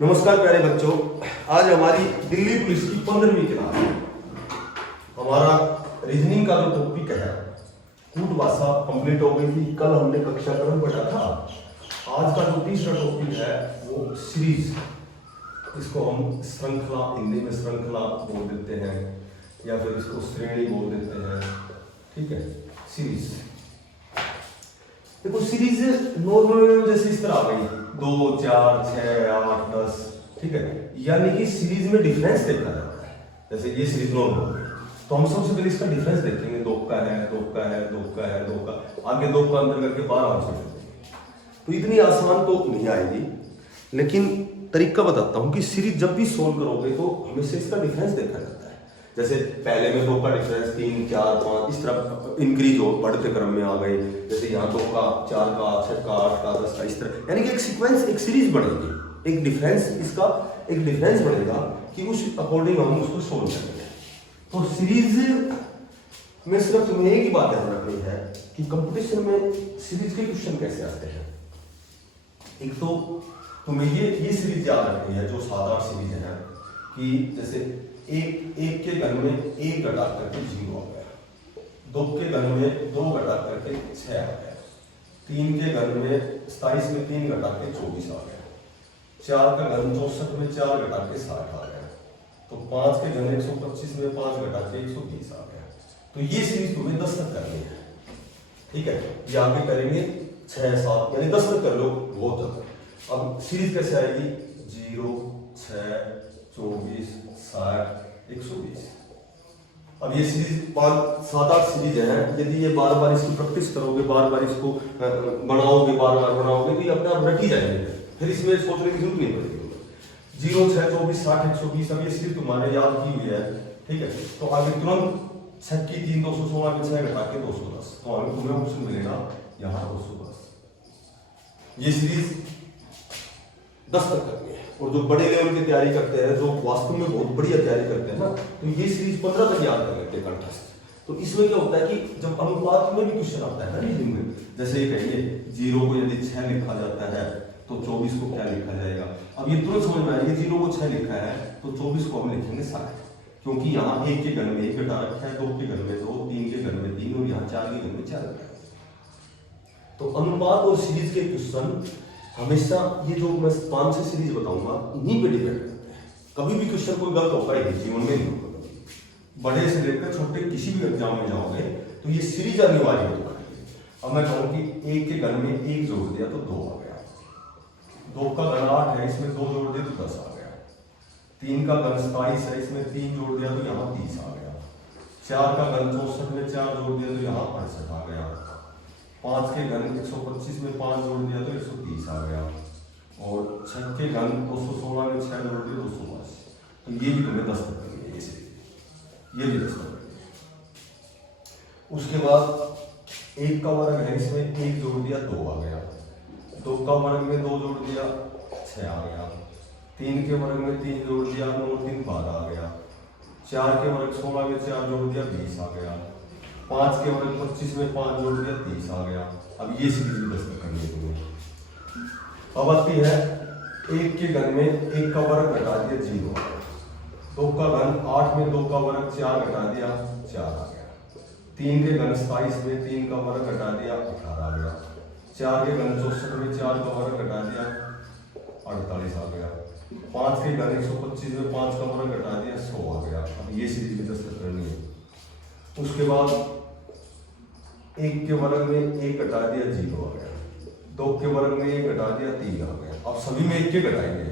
नमस्कार प्यारे बच्चों, आज हमारी दिल्ली पुलिस की 15वीं क्लास है। हमारा रीजनिंग का जो टॉपिक है कूट भाषा कंप्लीट हो गई थी। कल हमने कक्षा क्रम पढ़ा था। आज का जो तीसरा टॉपिक है वो सीरीज, इसको हम श्रृंखला, हिंदी में श्रृंखला बोल देते हैं या फिर इसको श्रेणी बोल देते हैं। ठीक है, सीरीज। देखो सीरीज नॉर्मल जैसे इस तरह आ गई 2, 4, 6, 8, 10। ठीक है, यानी कि सीरीज में डिफरेंस देखा जाता है। जैसे ये सीरीज नॉर्मल है तो हम सबसे पहले इसका डिफरेंस देखेंगे। 2 का है, 2 का है, 2 का है, 2 का, आगे 2 का अंतर करके 12 आंसर देंगे। तो इतनी आसान तो नहीं आएगी, लेकिन तरीका बताता हूं कि सीरीज जब भी सोल्व करोगे तो हमेशा इसका डिफरेंस देखा जाता है। जैसे पहले में 2 का डिफरेंस 3, 4, 5 इस तरह इंक्रीज हो, बढ़ते क्रम में आ गए। जैसे यहाँ 2 का, 4 का, 6 का, 8 का, 10 का, इस तरह, यानी कि एक सीक्वेंस, एक सीरीज बनेगी, एक डिफरेंस, इसका एक डिफरेंस बनेगा कि उस अकॉर्डिंग हम उसको सोल्व करेंगे। तो सीरीज में सिर्फ तुम्हें एक ही बात ध्यान रखनी है कि कंपटीशन में सीरीज के क्वेश्चन कैसे आते हैं। एक तो तुम्हें ये सीरीज याद रखनी है जो साधारण सीरीज है कि जैसे एक के घन में 1 घटा करके 0 आ गया, 2 के घन में 2 घटा करके 6 आ गया, 3 के घन में 27 में 3 घटा के 24 आ गया, 4 का घन 64 में 4 घटा के 60 आ गया, तो 5 के घन 125 में 5 घटा के 120 आ गया। तो ये सीरीज तुम्हें 10 तक करनी है। ठीक है, ये आगे करेंगे 6, 7, यानी 10 तक कर लो बहुत तक। अब सीरीज कैसे आएगी? 0, 6, 24, 60, 120। अब ये सीरीज 5, 7, 8 सीरीज है। यदि ये बार बार इसकी प्रैक्टिस करोगे, बार बार इसको बनाओगे, बार बार बनाओगे तो ये अपने आप रट ही जाएंगे। फिर इसमें सोचने की जरूरत नहीं पड़ेगी। 0, 6, 24, 60, 120 अब ये सीरीज तुम्हारे याद की हुई है। ठीक है, तो आगे तुरंत 6 की 3, 216 में 6 घटा के 210, तो आगे तुम्हें ऑप्शन मिलेगा यहाँ 210। ये सीरीज 10 तक करनी है। और जो बड़े लेवल की तैयारी करते हैं, जो वास्तव में बहुत बढ़िया तैयारी करते हैं ना, तो ये सीरीज 15 तक याद कर लेते हैं कंठस्थ। तो इसमें क्या होता है कि जब अनुपात में भी क्वेश्चन आता है ना रीजनिंग में, जैसे ये कहिए 0 को यदि 6 लिखा जाता है तो 24 को क्या लिखा जाएगा। अब ये तुरंत समझ में आएगा, 0 को 6 लिखा है तो 24 को हम लिखेंगे 60, क्योंकि यहाँ 1 के घन में 1 घटा रखा है, 2 के घन में 2, 3 के घन में 3 और यहाँ 4 के घन में 4 घटा है। तो अनुपात और सीरीज के क्वेश्चन हमेशा, ये जो मैं 5-6 सीरीज बताऊंगा इन्हीं पे डिपेंड करते हैं। कभी भी क्वेश्चन कोई गलत होगा ही जीवन में नहीं होगा। बड़े से लेकर छोटे किसी भी एग्जाम में जाओगे तो ये सीरीज अनिवार्य होगा। अब मैं कहूँ कि 1 के घन में 1 जोड़ दिया तो 2 आ गया, 2 का घन 8 है, इसमें 2 जोड़ दिया तो 10 आ गया, 3 का घन 27 है, इसमें 3 जोड़ दिया तो यहाँ 30 आ गया, 4 का घन 64 में 4 जोड़ दिया तो यहाँ 68 आ गया, 5 के घन 125 में 5 जोड़ दिया तो 130 आ गया, और 6 के घन 216 में 6 जोड़ दिया 282। तो ये भी तुम्हें 10 तक करनी है, ये भी 10 तक करनी है। उसके बाद 1 का वर्ग है, इसमें 1 जोड़ दिया 2 आ गया, 2 का वर्ग में 2 जोड़ दिया 6 आ गया, 3 के वर्ग में 3 जोड़ दिया 9, 3 12 आ गया, 4 के वर्ग 16 में 4 जोड़ दिया 20 आ गया, 5 के वर्ग 25 में 5 जोड़ दिया 30 आ गया। अब ये सीरीज भी 10 तक करनी है तुम्हें। अब आती है 1 के घन में 1 का वर्ग घटा दिया 0 आ गया, 2 का घन 8 में 2 का वर्ग 4 घटा दिया 4 आ गया, 3 के घन 27 में 3 का वर्ग घटा दिया 18 आ गया, 4 के घन 64 में 4 का वर्ग घटा दिया 48 आ गया, 5 के घन 125 में 5 का वर्ग घटा दिया 100 आ गया। अब ये सीरीज भी 10 तक करनी है। उसके बाद 1 के वर्ग में 1 घटा दिया 0 आ गया, 2 के वर्ग में 1 घटा दिया 3 आ गया। अब सभी में 1 के घटाएंगे,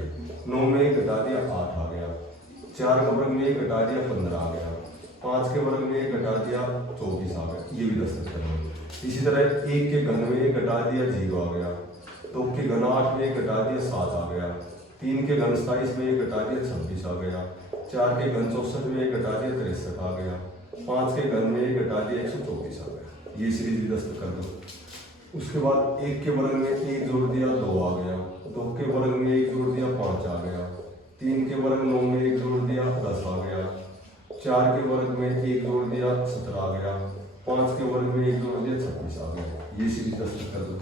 9 में 1 घटा दिया 8 आ गया, 4 के वर्ग में 1 घटा दिया 15 आ गया, 5 के वर्ग में 1 घटा दिया 24 आ गया। ये भी 10 तक करनी है। इसी तरह 1 के घन में 1 घटा दिया 0 आ गया, 2 के घन 8 में 1 घटा दिया 7 आ गया, 3 के घन 27 में 1 घटा दिया 26 आ गया, 4 के घन 64 में 1 घटा दिया 63 आ गया, 5 के घन में 1 घटा दिया 124 आ गया। ये सीरीज भी 10 तक कर दो। उसके बाद 1 के वर्ग में 1 जोड़ दिया 2 आ गया, 2 के वर्ग में 1 जोड़ दिया 5 आ गया, 3 के वर्ग 9 में 1 जोड़ दिया 10 आ गया, 4 के वर्ग में 1 जोड़ दिया 17 आ गया, 5 के वर्ग में 1 जोड़ दिया 26 आ गया। ये सीरीज 10 तक कर दो।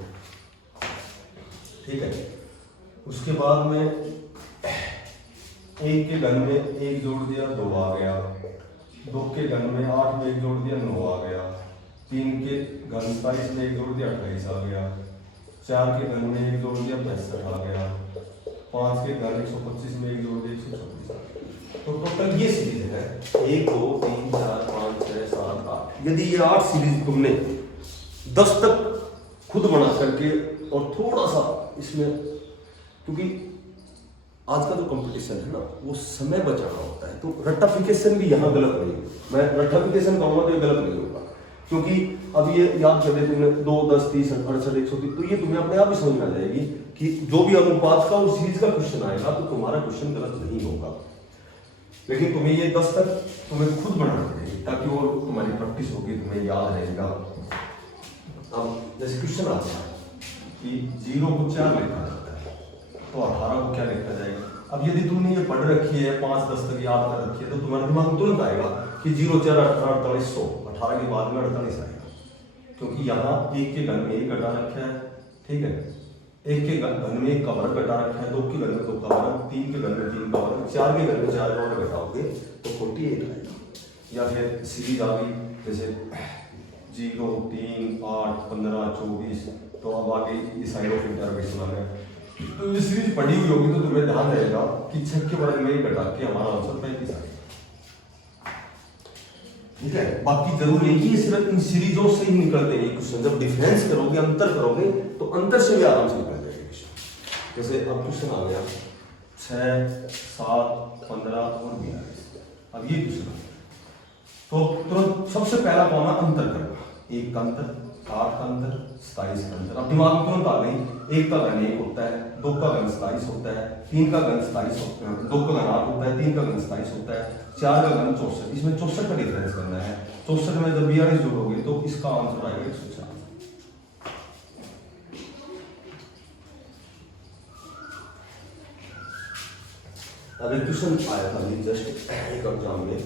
ठीक है, उसके बाद में एक के घन में एक जोड़ दिया 2 आ गया, 2 के घन में 8 में एक जोड़ दिया 9 आ गया, 3 के घन 27 में एक जोड़ दिया 28 आ गया, 4 के घन में एक जोड़ दिया 65 आ गया, 5 के घन 125 में एक जोड़ दिया 126 आ गया। तो टोटल ये सीरीज है 1 2 3 4 5 6 7 8। यदि ये 8 सीरीज तुमने 10 तक खुद बना करके और थोड़ा सा इसमें, क्योंकि आज का जो कंपटीशन है ना वो समय बचाना होता है, तो रट्टाफिकेशन भी यहाँ गलत नहीं है। मैं रट्टाफिकेशन कहूँगा तो ये गलत नहीं होगा, क्योंकि अब ये याद कर ले तुमने 2 10 30 68 130, तो ये तुम्हें अपने आप ही समझ में आ जाएगी कि जो भी अनुपात का और सीरीज का क्वेश्चन आएगा तो तुम्हारा क्वेश्चन गलत नहीं होगा। लेकिन तुम्हें ये 10 तक तुम्हें खुद बनाना पड़ेगी ताकि वो तुम्हारी प्रैक्टिस होगी, तुम्हें याद रहेगा। अब जैसे क्वेश्चन आता है कि 0 को 4 लिखा जाता है तो 18 को क्या लिखा जाएगा। अब यदि तुमने ये पढ़ रखी है 5 10 तक याद कर रखी है तो तुम्हारे दिमाग में तुरंत आएगा कि 0 4 18 48 100, 18 के बाद में 48 आएगा, क्योंकि यहाँ 1 के घन में 1 घटा रखा है, ठीक है, 1 के घन में 1 का वर्ग घटा रखा है, 2 के घन में 2 का वर्ग, 3 के घन में 3 का वर्ग, 4 के घन में 4 का वर्ग घटाओगे तो 48 आएगा। या फिर सीरीज आ गई जैसे 0 3 8 15 24, तो अब आगे इस साइड ऑफ इंटरवेशन आ गया। तो ये सीरीज पढ़ी हुई होगी तो तुम्हें ध्यान रहेगा कि 6 के वर्ग में घटा के हमारा आंसर 35 आएगा, ठीक है। बाकी जरूरी नहीं कि सिर्फ इन सीरीजों से ही निकलते हैं क्वेश्चन, जब डिफरेंस करोगे अंतर करोगे तो अंतर से भी आराम से निकल जाएगा क्वेश्चन। जैसे अब क्वेश्चन आ गया 6 7 15 और 42, अब ये क्वेश्चन तो तुरंत सबसे पहला काम है अंतर करना, 1 का अंतर 8 का अंतर 27 का अंतर। अब दिमाग में तुरंत आ गई 1 का घन 1 होता है, 2 का घन 27 होता है, 3 का घन 27 होता है, 2 का घन 8 होता है, 3 का घन 27 होता है, 4 का घन 64, इसमें 64 का डिफरेंस करना है। 64 में जब 42 जोड़ोगे तो इसका आंसर आएगा 104। अब एक क्वेश्चन आया था अभी जस्ट एक एग्जाम में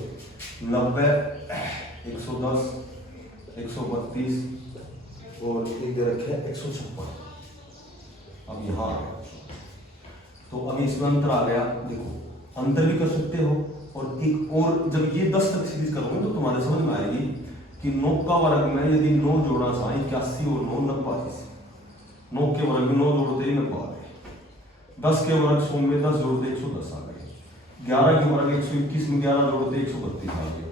90 110 132 और एक दे रखे 156। अब यहाँ आ गया तो अभी इसमें अंतर आ गया, देखो अंतर भी कर सकते हो और एक और जब ये 10 तक सीरीज करोगे तो तुम्हारे समझ में आएगी कि 9 का वर्ग में यदि 9 जोड़ा 81 और 9 90, 9 के वर्ग में 9 जोड़ते 90 आ गए, 10 के वर्ग 100 में 10 जोड़ते 110 आ गए, 11 के वर्ग 121 में 11 जोड़ते 132 आ गए,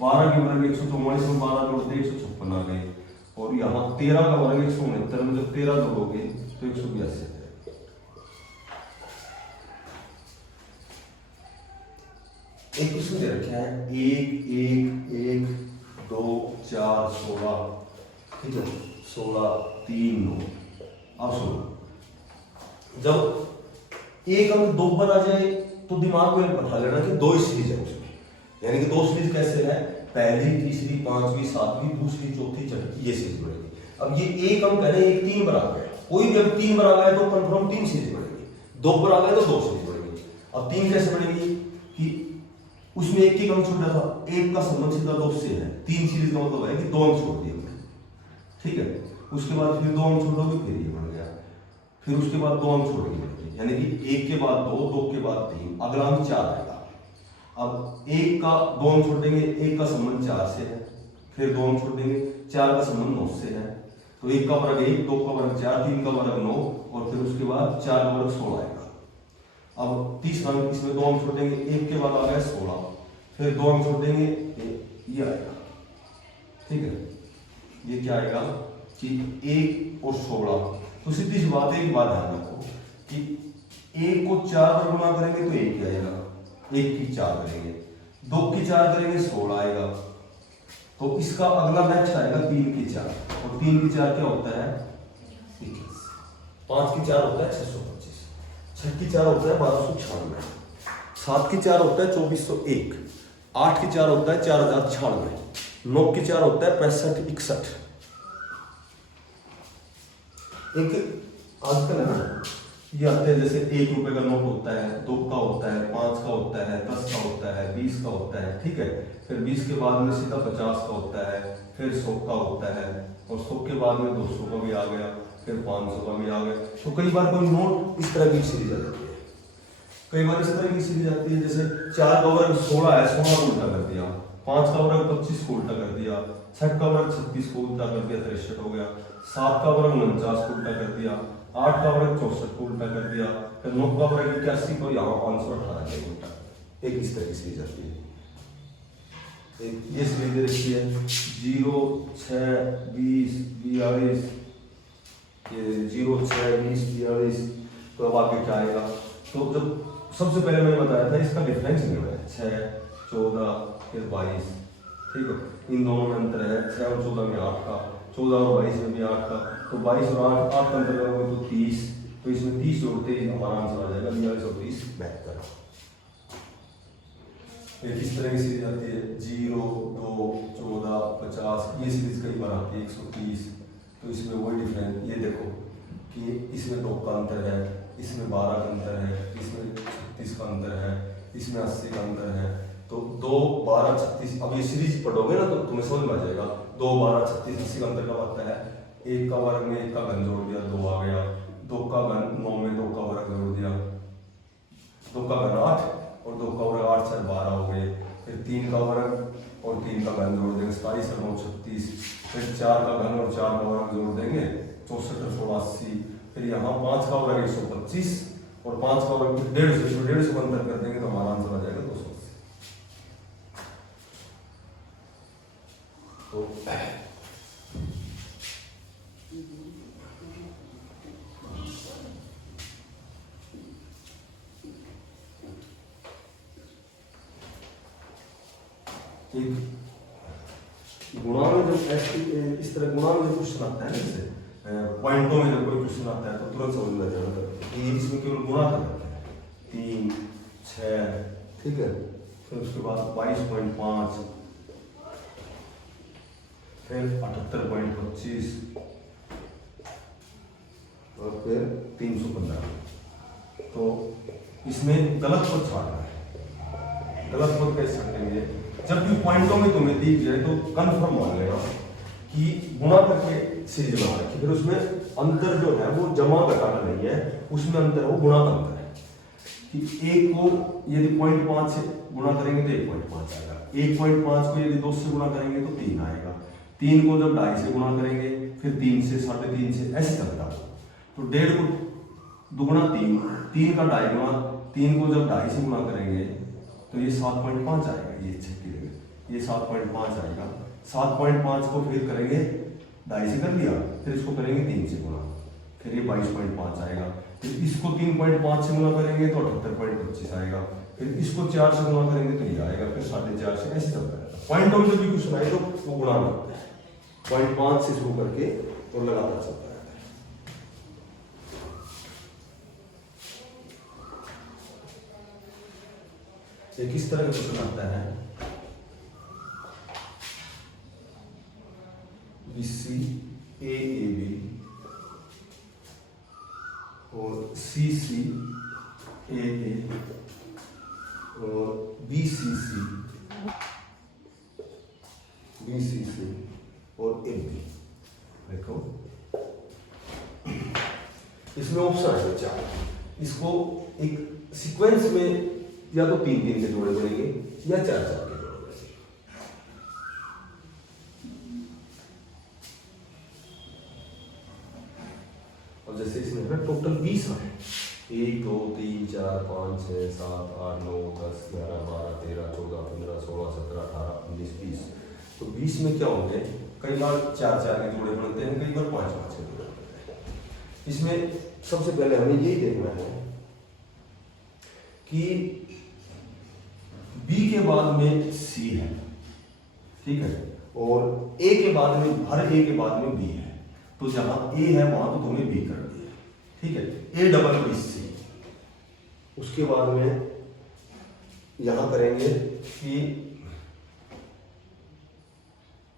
12 के वर्ग 144 में 12 जोड़ते 156 आ गए, और यहाँ 13 का वर्ग 169 में जब 13 जोड़ोगे तो 182। एक क्वेश्चन दे रखा है 1 1 1 2 4 16, ठीक है, 16 3 9। अब सुनो, जब एक अंक 2 पर आ जाए तो दिमाग में बैठा लेना कि 2 सीरीज है उसमें, यानी कि 2 सीरीज कैसे है, पहली तीसरी पांचवी सातवीं दूसरी चौथी छठी, ये सीरीज बनेगी। अब ये एक अंक है ना, एक 3 पर आ गया, कोई भी अब 3 पर आ गया तो कंफर्म 3 सीरीज बनेगी, 2 पर आ गया तो 2 सीरीज बनेगी। अब 3 कैसे बनेगी कि उसमें एक ही अंक छूटा था, एक का संबंध सीधा 2 से है, 3 सीरीज का मतलब है कि 2 अंक छोड़ दिए, ठीक है। उसके बाद फिर 2 अंक छोड़ोगे फिर ये बन गया, फिर उसके बाद 2 अंक छोड़ेंगे, यानी कि 1 के बाद 2, 2 के बाद 3, अगला अंक 4 आएगा। अब 1 का 2 अंक छोड़ देंगे, 1 का संबंध 4 से है, फिर 2 अंक छोड़ देंगे, 4 का संबंध 9 से है, तो 1 का वर्ग 1, 2 का वर्ग 4, 3 का वर्ग 9 और फिर उसके बाद 4 का वर्ग 16 आएगा। अब तीसरा अंक इसमें 2 अंक छोड़ देंगे, 1 के बाद आ गया 16, फिर 2 अंक छोड़ देंगे, ये आएगा, ठीक है। ये क्या आएगा कि 1 और 16, तो सीधी सी बात है, एक बात ध्यान रखो कि 1 को 4 बार गुणा करेंगे तो 1 ही आएगा, 1 की 4 करेंगे, 2 की 4 करेंगे 16 आएगा, तो इसका अगला नेक्स्ट आएगा 3 की 4, और 3 की 4 क्या होता है 21, 5 की 4 होता है 625, 6 की 4 होता है 1296, 7 की 4 होता है 2401, 8 की 4 होता है 4096, 9 की 4 होता है 6561। एक आजकल है ना ये आते हैं जैसे 1 रुपए का नोट होता है, 2 का होता है, 5 का होता है, 10 का होता है, 20 का होता है, ठीक है। फिर 20 के बाद में सीधा 50 का होता है, फिर 100 का होता है, और 100 के बाद में 200 का भी आ गया, फिर 500 का भी आ गया। तो कई बार कोई नोट इस तरह की सीरीज आ जाती है। कई बार इस तरह की सीरीज आती है, जैसे 4 का वर्ग 16 है, 16 को उल्टा कर दिया, 5 का वर्ग 25 को उल्टा कर दिया, 6 का वर्ग 36 को उल्टा कर दिया, 63 हो गया, 7 का वर्ग 49 को उल्टा कर दिया, 8 का वर्ग 64 को उल्टा कर दिया, फिर 9 का वर्ग 81 को यहाँ 518 के उल्टा। एक इस तरह की सीरीज आती है। एक ये सीरीज दे रखी है 0, 6, 20, 42, ये 0, 6, 20, 42। तो अब आगे क्या आएगा? तो जब सबसे पहले मैंने बताया था इसका डिफरेंस नहीं है, 6, 14, फिर 22, ठीक है, इन दोनों में अंतर है, 6 और 14 में 8 का, 14 और 22 में भी 8 का, तो 22 और 8 का अंतर करोगे तो 30, तो इसमें 30 जोड़ते ही हमारा आंसर आ जाएगा 42 और 20 72। एक इस तरह की सीरीज आती है 0, 2, 14, 50, ये सीरीज कई बार आती है 130। तो इसमें वही डिफरेंस, ये देखो कि इसमें 2 का अंतर है, इसमें 12 का अंतर है, इसमें 36 का अंतर है, इसमें 80 का अंतर है। तो 2, 12, 36, अब ये सीरीज पढ़ोगे ना तो तुम्हें समझ में आ जाएगा। 2, 12, 36, 80 का अंतर कब आता है? 1 का वर्ग में 1 का घन जोड़ दिया, 2 आ गया, 2 का घन 9 में 2 का वर्ग जोड़ दिया, 2 का घन 8 और 2 का वर्ग 8 से 12 हो गए, फिर 3 का वर्ग और 3 का घन जोड़ देंगे 27 और 9 36, फिर 4 का घन और 4 का वर्ग जोड़ देंगे 64 और 16 80, फिर यहाँ 5 का वर्ग 125 और 5 का वर्ग 150, 150 को अंतर कर देंगे तो हमारा आंसर आ जाएगा 280। तो गुणा में जब इस तरह गुणा में जब क्वेश्चन आता है ना, जैसे पॉइंटों में जब कोई क्वेश्चन आता है तो तुरंत समझ में आ जाएगा कि इसमें केवल गुणा करना है, 3, 6, ठीक है, फिर उसके बाद 22.5, फिर 78.25 और फिर 315। तो इसमें गलत पद छाटना है। गलत पद कैसे छाटेंगे? जब भी पॉइंटों में तुम्हें दिख जाए तो कंफर्म मान लेना कि गुणा करके सीरीज बना रखी, फिर उसमें अंतर जो है वो जमा घटा का नहीं है, उसमें अंतर है वो गुणा का अंतर है। कि 1 को यदि 0.5 से गुणा करेंगे तो 1.5 आएगा, 1.5 को यदि 2 से गुणा करेंगे तो 3 आएगा, 3 को जब 2.5 से गुणा करेंगे, फिर 3 से 3.5 से, ऐसे चलता है। तो 1.5 को दुगुना 3, 3 का 2.5 गुणा, 3 को जब 2.5 से गुणा करेंगे तो ये 7.5 आएगा, ये 7.5 आएगा। 7.5 को फिर करेंगे 2.5 से कर लिया, फिर इसको करेंगे 3 से गुणा, फिर ये 22.5 आएगा, फिर इसको 3.5 से गुणा करेंगे तो 78.25 आएगा, फिर इसको 4 से गुणा करेंगे तो ये आएगा, फिर 4.5 से, ऐसे चलता है। पॉइंट में जब भी क्वेश्चन आए तो वो गुणा होता है, 0.5 से शुरू करके और लगातार चलता रहता है। एक इस तरह का क्वेश्चन आता है BC AAB और CC AA और BCC और AB। देखो इसमें ऑप्शन है 4, इसको एक सीक्वेंस में या तो 3-3 के जोड़े बनेंगे या 4-4 के जोड़े बनेंगे। और जैसे इसमें है टोटल 20 है, 1 2 3 4 5 6 7 8 9 10 11 12 13 14 15 16 17 18 19 20। तो 20 में क्या होंगे? कई बार 4-4 के जोड़े बनते हैं, कई बार 5-5 के जोड़े बनते हैं। इसमें सबसे पहले हमें यही देखना है कि B के बाद में C है, ठीक है, और A के बाद में, हर A के बाद में B है, तो जहां A है वहां तो तुम्हें B कर दिया, ठीक है, A डबल B C। उसके बाद में यहां करेंगे कि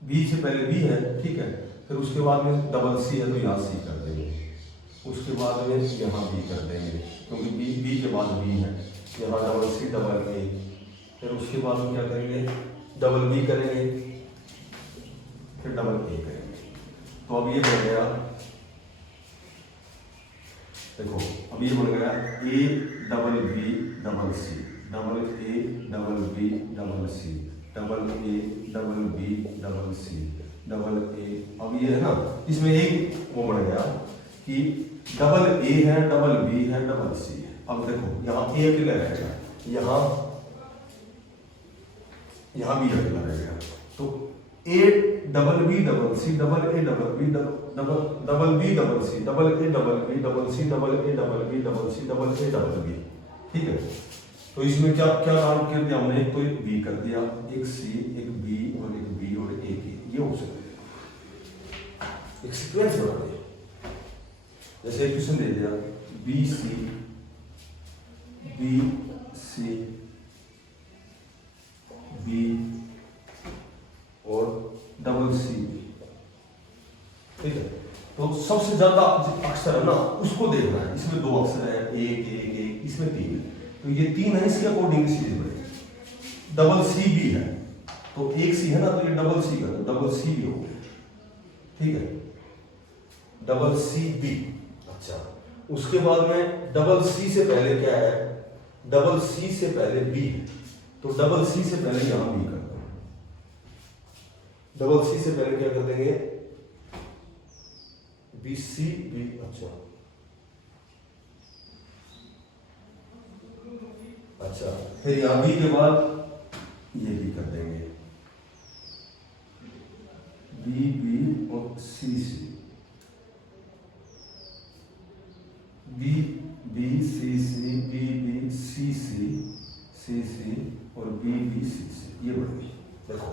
B से पहले B है, ठीक है, फिर उसके बाद में डबल C है तो यहाँ C कर देंगे, उसके बाद में यहाँ B कर देंगे क्योंकि B के बाद B है, यहाँ डबल C डबल A, फिर उसके बाद हम क्या करेंगे? डबल B करेंगे, फिर डबल A करेंगे। तो अब ये बन गया देखो अब ये बन गया A double B double C, double A double B double C, double A double B double C, double A. अब ये है ना, इसमें एक वो बन गया कि डबल ए है, डबल बी है, डबल सी है। अब देखो यहाँ ए अकेला रहेगा, यहाँ भी अकेला रहेगा, तो A double B double C, double A double B double B double C, double A double B double C, double A double B double C, double A double B. ठीक है, तो इसमें क्या क्या काम कर दिया हमने, एक तो एक बी कर दिया, एक सी, एक बी और एक बी और एक ए, ये हो सकता है, एक सीक्वेंस बना दिया। जैसे एक क्वेश्चन दे दिया बी सी बी और डबल सी बी। ठीक है, तो सबसे ज्यादा अक्षर है ना उसको देखना है। इसमें दो अक्षर है, एक एक एक, इसमें तीन है, तो ये तीन है, इसके अकॉर्डिंग सीरीज बनेगी। डबल सी भी है तो एक सी है ना, तो ये डबल सी का, तो डबल सी भी हो गया। ठीक है, डबल सी बी। अच्छा, उसके बाद में डबल सी से पहले क्या है, डबल सी से पहले बी है, तो डबल सी से पहले यहां बी कर दो। डबल सी से पहले क्या कर देंगे, बी सी बी। अच्छा, फिर यहां बी के बाद ये भी कर देंगे, बी बी और C C, B B C C, B B C C, C C और बी बी सी सी, ये बढ़ गई। देखो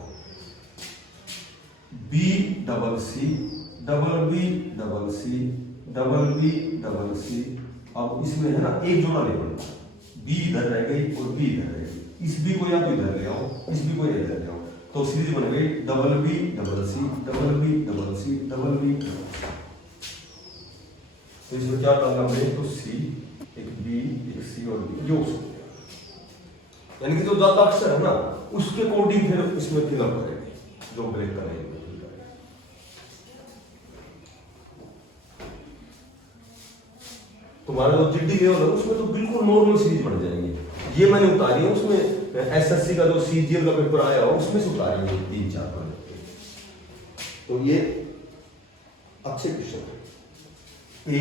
B double C, double B double C, double B double C. अब इसमें है ना एक जोड़ा ले बनता, बी इधर रह गई और बी इधर रह गई, इस बी को या तो इधर ले आओ, इस बी को इधर ले आओ, तो सीरीज बन गई double B double C, double B double C, double B double C. तो इसमें क्या करना है, तो सी, एक बी, एक सी और बी, ये हो सकते हैं। यानी कि जो ज्यादा अक्षर है ना उसके अकॉर्डिंग फिर इसमें फिलअप करेंगे, जो ब्रेक करेंगे। तुम्हारा जो जिड्डी लेवल है उसमें तो बिल्कुल नॉर्मल सीरीज बन जाएंगी। ये मैंने उतारी है, उसमें एसएससी का जो सीजीएल का पेपर आया हो उसमें से उतारी है 3-4 बार। तो ये अच्छे क्वेश्चन है। ए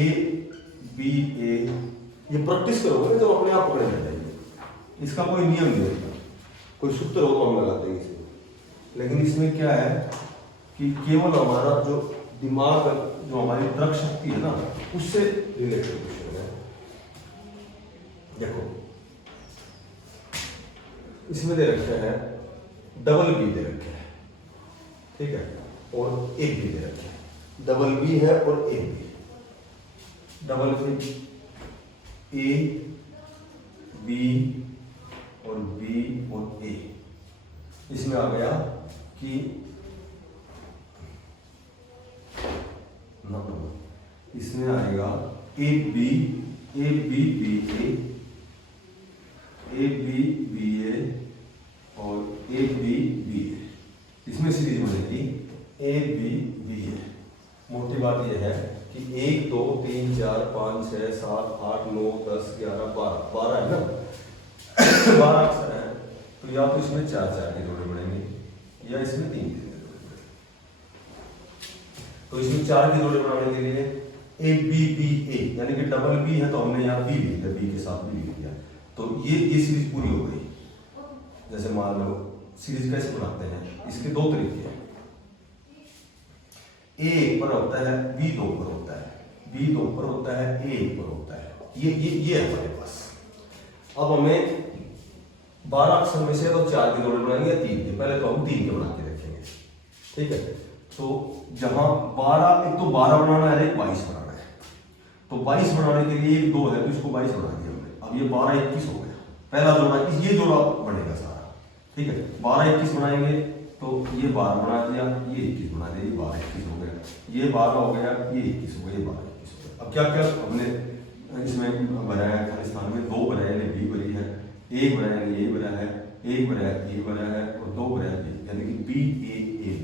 बी ए, ये प्रैक्टिस करोगे तो अपने आप पकड़े जाएंगे। इसका कोई नियम नहीं होता, कोई सूत्र हो तो हम लगाते हैं इसमें, लेकिन इसमें क्या है कि केवल हमारा जो दिमाग, जो हमारी तर्क शक्ति है ना उससे रिलेटेड क्वेश्चन है। देखो इसमें दे रखे हैं डबल बी दे रखे हैं, ठीक है, और एक बी दे रखे हैं। डबल बी है और एक B, double B A B और बी और ए। इसमें आ गया कि इसमें आएगा ए बी बी ए और ए बी ए। इसमें सीरीज बनेगी ए बी ए। मोटी बात यह है कि 1 2 3 4 5 6 7 8 9 10 11 12 है ना 12 अक्षर है, तो या तो इसमें 4 के जोड़े बनेंगे या इसमें 3 के जोड़े बनेंगे। तो इसमें 4 के जोड़े बनाने के लिए ए बी ए, यानी कि डबल बी है तो हमने यहाँ बी लिख दिया, बी के साथ बी लिख दिया, तो ये सीरीज पूरी हो गई। जैसे मान लो सीरीज कैसे बनाते हैं, इसके 2 तरीके हैं। ए एक पर होता है, बी 2 पर होता है, बी 2 पर होता है, ए 1 पर होता है। ये है हमारे पास। अब हमें 12 अक्षर में से तो 4 के जोड़े बनाएंगे या 3 के, पहले तो हम 3 के बना के रखेंगे, ठीक है। तो जहां 12, एक तो 12 बनाना है, एक 22 बनाना है, तो 22 बनाने के लिए 1 2 है तो इसको 22 बना दिया हमने। अब ये 12 21 हो गया, पहला जोड़ा ये जोड़ा बनेगा सारा, ठीक है। 12 21 बनाएंगे तो ये 12 बना दिया, ये 21 बना दिया, ये 12 21 हो गया, ये 12 हो गया, ये 21 हो गया, ये 12 21 हो गया। अब क्या क्या हमने इसमें बनाया, खालिस्तान में 2 बनाए, बी बनी है, 1 बनाया, ये बना है, 1 बनाया, ए बना है और 2 बनाया बी, यानी कि बी ए ए।